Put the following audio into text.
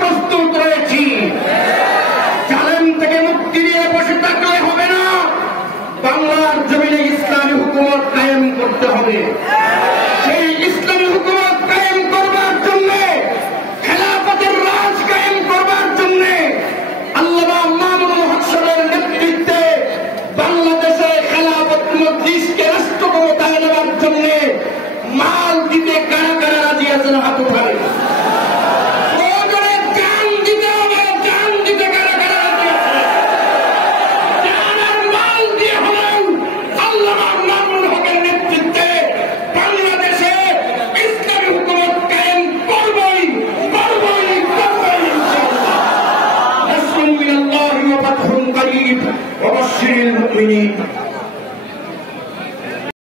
প্রস্তুত রয়েছি। জালেম থেকে মুক্তি দিয়ে বসে থাকলে হবে না, বাংলার জমিনে ইসলামী হুকুমত কায়েম করতে হবে। সেই ইসলামী হুকুমত কায়েম করবার জন্য, খেলাফতের রাজ কায়েম করবার জন্য আল্লামা মামুনুল হক সাহেবের নেতৃত্বে বাংলাদেশে খেলাফত মজলিসকে রাষ্ট্র ক্ষমতায় নেওয়ার জন্য মাল দিতে কারা কারা রাজি আছেন? হাত উঠাবে। وبشر المؤمنين